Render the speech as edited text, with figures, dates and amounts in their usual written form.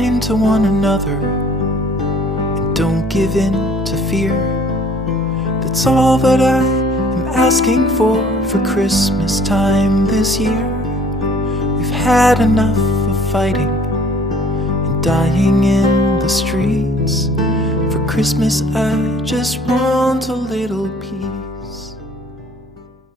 kind to one another, and don't give in to fear. That's all that I am asking for Christmas time this year. We've had enough of fighting and dying in the streets. For Christmas I just want a little peace.